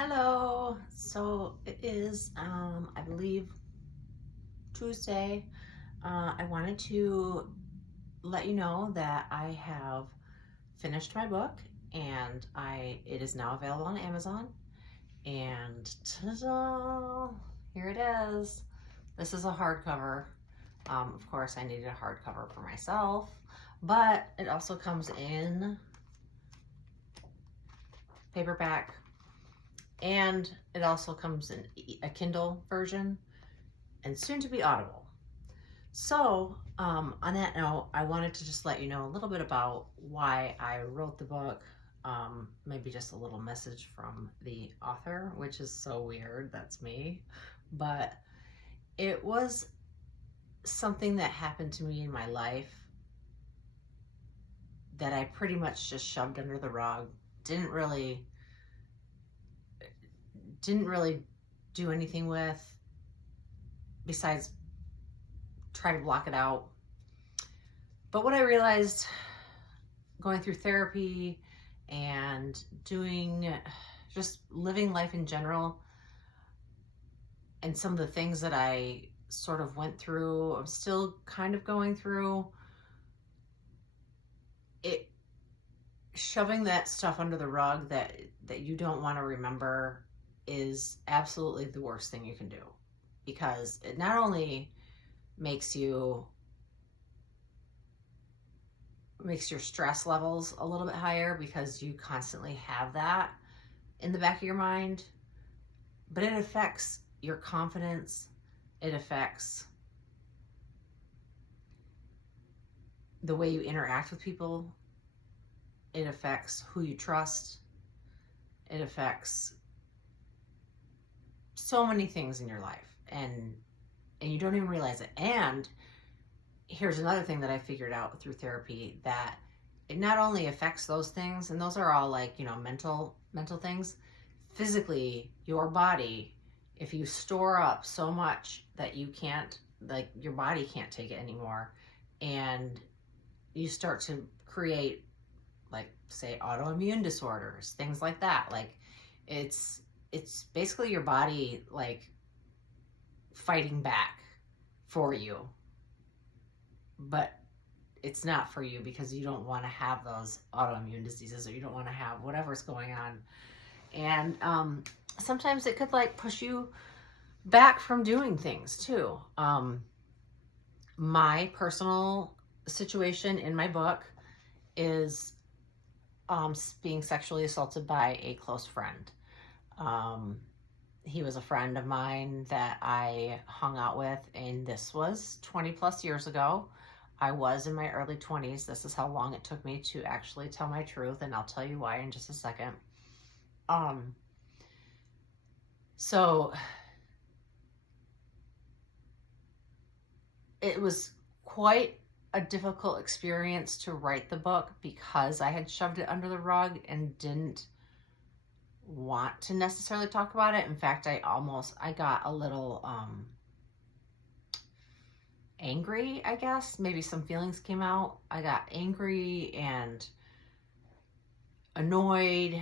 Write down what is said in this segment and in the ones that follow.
Hello. So it is, I believe, Tuesday. I wanted to let you know that I have finished my book and it is now available on Amazon. And ta-da! Here it is. This is a hardcover. Of course, I needed a hardcover for myself, but it also comes in paperback and it also comes in a Kindle version and soon to be Audible. So, on that note, I wanted to just let you know a little bit about why I wrote the book. Maybe just a little message from the author, which is so weird. That's me. But it was something that happened to me in my life that I pretty much just shoved under the rug. Didn't really do anything with besides try to block it out. But what I realized going through therapy and just living life in general, and some of the things that I sort of went through, I'm still kind of going through it, shoving that stuff under the rug that you don't want to remember is absolutely the worst thing you can do, because it not only makes your stress levels a little bit higher because you constantly have that in the back of your mind, but it affects your confidence. It affects the way you interact with people. It affects who you trust. It affects so many things in your life, and you don't even realize it. And here's another thing that I figured out through therapy, that it not only affects those things, and those are all like, mental things. Physically, your body, if you store up so much that you can't, like, your body can't take it anymore, and you start to create, like, say, autoimmune disorders, things like that. Like, it's basically your body, like, fighting back for you, but it's not for you because you don't want to have those autoimmune diseases, or you don't want to have whatever's going on. And sometimes it could, like, push you back from doing things too. My personal situation in my book is being sexually assaulted by a close friend. He was a friend of mine that I hung out with, and this was 20 plus years ago. I was in my early 20s. This is how long it took me to actually tell my truth, and I'll tell you why in just a second. So it was quite a difficult experience to write the book because I had shoved it under the rug and didn't want to necessarily talk about it. In fact, I got a little angry, I guess. Maybe some feelings came out. I got angry and annoyed,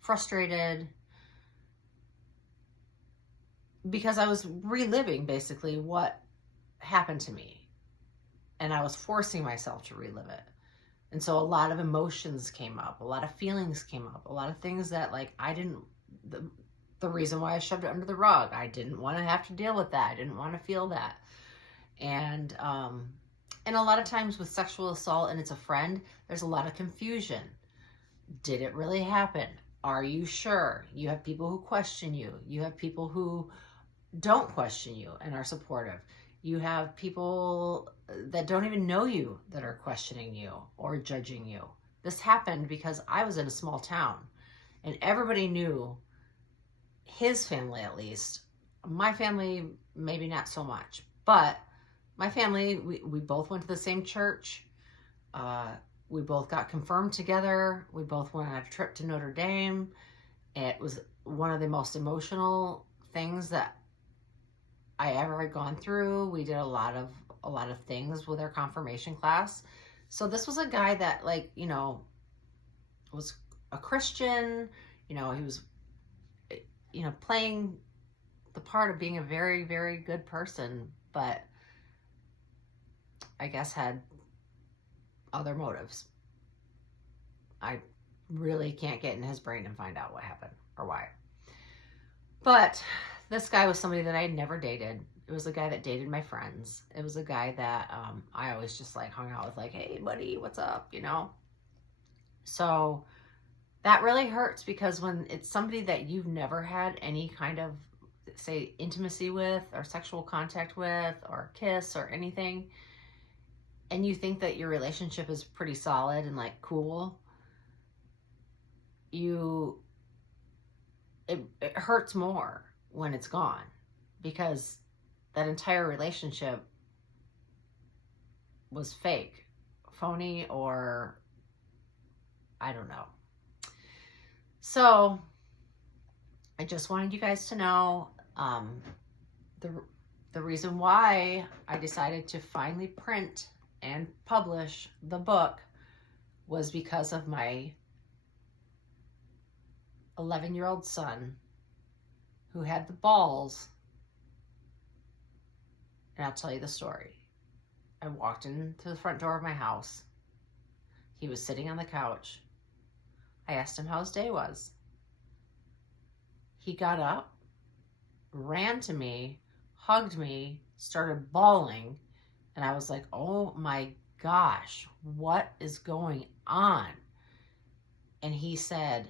frustrated, because I was reliving basically what happened to me, and I was forcing myself to relive it. And so a lot of emotions came up, a lot of feelings came up, a lot of things that, like, the reason why I shoved it under the rug, I didn't want to have to deal with that. I didn't want to feel that. And a lot of times with sexual assault and it's a friend, there's a lot of confusion. Did it really happen? Are you sure? You have people who question you. You have people who don't question you and are supportive. You have people that don't even know you that are questioning you or judging you. This happened because I was in a small town and everybody knew his family, at least. My family, maybe not so much, but my family, we both went to the same church. We both got confirmed together. We both went on a trip to Notre Dame. It was one of the most emotional things that I ever had gone through. We did a lot of things with our confirmation class. So this was a guy that, like, was a Christian. He was playing the part of being a very, very good person, but I guess had other motives. I really can't get in his brain and find out what happened or why. But this guy was somebody that I had never dated. It was a guy that dated my friends. It was a guy that I always just like hung out with, like, hey, buddy, what's up, So that really hurts, because when it's somebody that you've never had any kind of, say, intimacy with or sexual contact with or kiss or anything, and you think that your relationship is pretty solid and like cool, it hurts more when it's gone, because that entire relationship was fake, phony, or I don't know. So I just wanted you guys to know the reason why I decided to finally print and publish the book was because of my 11-year-old son, who had the balls. And I'll tell you the story. I walked into the front door of my house. He was sitting on the couch. I asked him how his day was. He got up, ran to me, hugged me, started bawling, and I was like, oh my gosh, what is going on? And he said,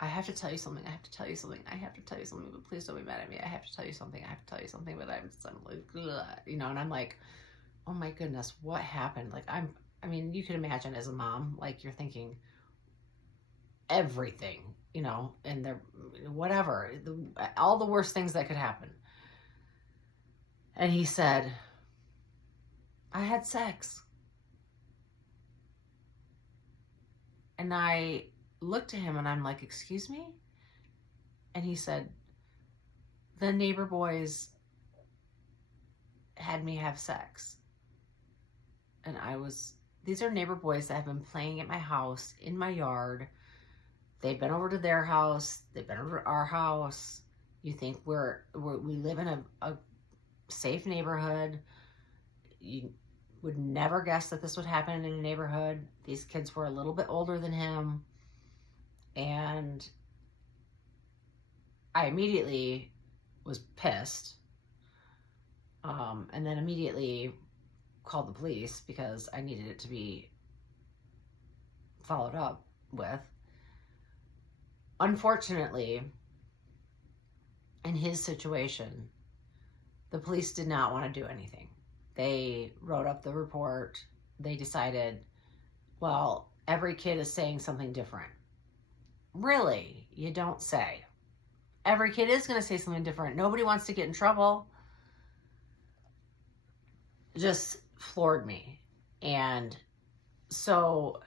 I have to tell you something. I have to tell you something. I have to tell you something, but please don't be mad at me. I have to tell you something. I have to tell you something, but I'm like, ugh, and I'm like, oh my goodness, what happened? Like, I mean, you can imagine as a mom, like, you're thinking everything, and they're whatever, all the worst things that could happen. And he said, I had sex. And I looked at him and I'm like, excuse me? And he said, the neighbor boys had me have sex. And these are neighbor boys that have been playing at my house, in my yard. They've been over to their house. They've been over to our house. You think we live in a safe neighborhood. You would never guess that this would happen in a neighborhood. These kids were a little bit older than him. And I immediately was pissed. And then immediately called the police because I needed it to be followed up with. Unfortunately, in his situation, the police did not want to do anything. They wrote up the report. They decided, well, every kid is saying something different. Really? You don't say. Every kid is going to say something different. Nobody wants to get in trouble. Just floored me. And so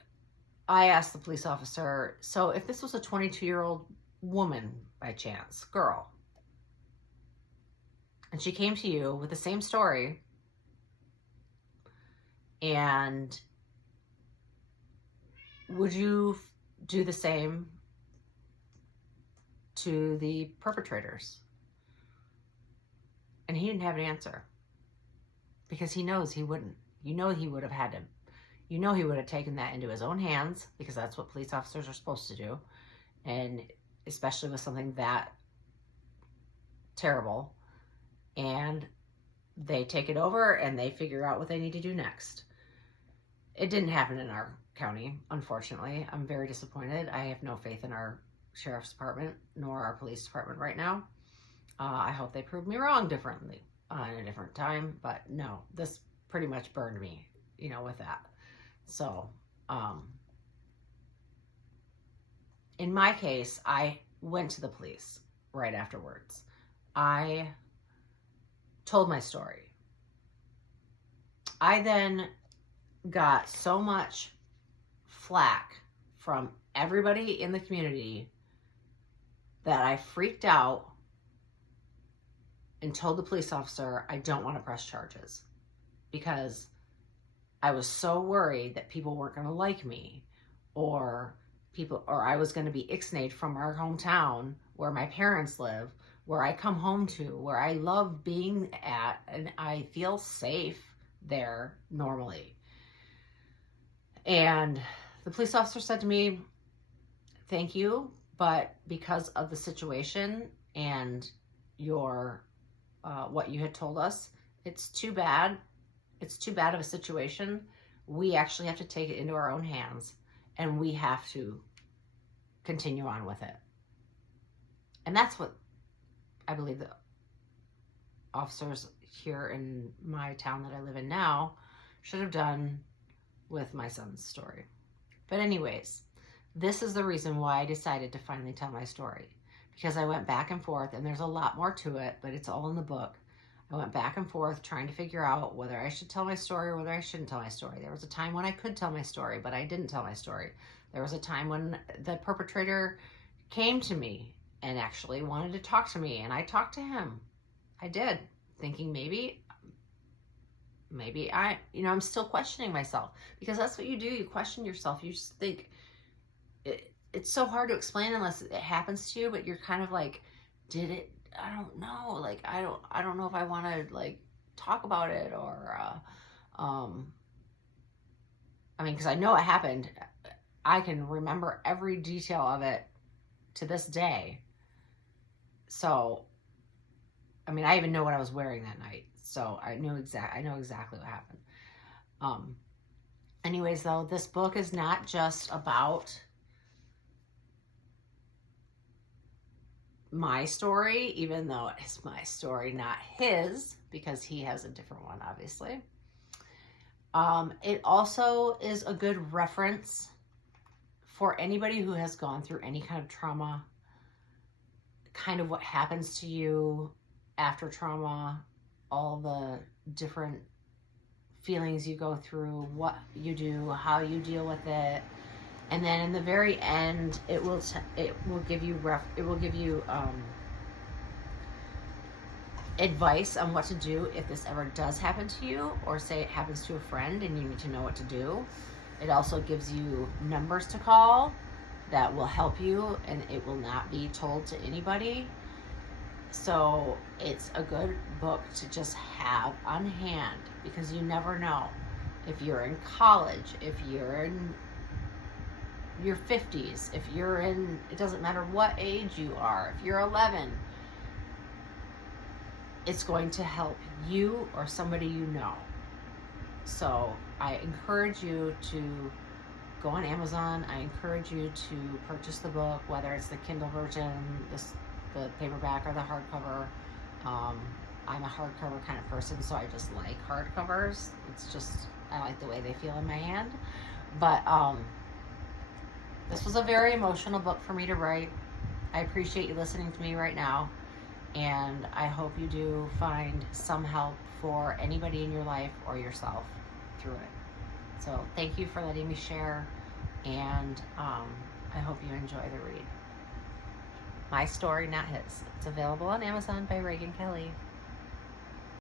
I asked the police officer, so if this was a 22-year-old woman by chance, girl, and she came to you with the same story, and would you do the same to the perpetrators? And he didn't have an answer, because he knows he wouldn't. He would have had to. He would have taken that into his own hands, because that's what police officers are supposed to do. And especially with something that terrible. And they take it over and they figure out what they need to do next. It didn't happen in our county, unfortunately. I'm very disappointed. I have no faith in our sheriff's department nor our police department right now. I hope they prove me wrong differently in a different time. But no, this pretty much burned me, with that. So, in my case, I went to the police right afterwards. I told my story. I then got so much flack from everybody in the community that I freaked out and told the police officer I don't want to press charges, because I was so worried that people weren't going to like me, or people, or I was going to be ixnayed from our hometown where my parents live, where I come home to, where I love being at, and I feel safe there normally. And the police officer said to me, thank you, but because of the situation and your what you had told us, it's too bad. It's too bad of a situation. We actually have to take it into our own hands, and we have to continue on with it. And that's what I believe the officers here in my town that I live in now should have done with my son's story. But anyways, this is the reason why I decided to finally tell my story, because I went back and forth, and there's a lot more to it, but it's all in the book. I went back and forth trying to figure out whether I should tell my story or whether I shouldn't tell my story. There was a time when I could tell my story, but I didn't tell my story. There was a time when the perpetrator came to me and actually wanted to talk to me, and I talked to him. I did, thinking maybe I'm still questioning myself, because that's what you do. You question yourself. You just think it's so hard to explain unless it happens to you, but you're kind of like, did it? I don't know. Like, I don't know if I want to like talk about it, or, I mean, cause I know it happened. I can remember every detail of it to this day. So, I mean, I even know what I was wearing that night. So I know exactly what happened. Anyways, though, this book is not just about my story, even though it is my story, not his, because he has a different one, obviously. It also is a good reference for anybody who has gone through any kind of trauma, kind of what happens to you after trauma, all the different feelings you go through, what you do, how you deal with it. And then in the very end, it will give you advice on what to do if this ever does happen to you, or say it happens to a friend and you need to know what to do. It also gives you numbers to call that will help you, and it will not be told to anybody. So it's a good book to just have on hand, because you never know. If you're in college, if you're in your 50s, if you're in, it doesn't matter what age you are, if you're 11, it's going to help you or somebody you know. So I encourage you to go on Amazon. I encourage you to purchase the book, whether it's the Kindle version, the paperback, or the hardcover. I'm a hardcover kind of person, so I just like hardcovers. It's just, I like the way they feel in my hand. But this was a very emotional book for me to write. I appreciate you listening to me right now, and I hope you do find some help for anybody in your life or yourself through it. So thank you for letting me share, and I hope you enjoy the read. My story, not his. It's available on Amazon by Reagan Kelly.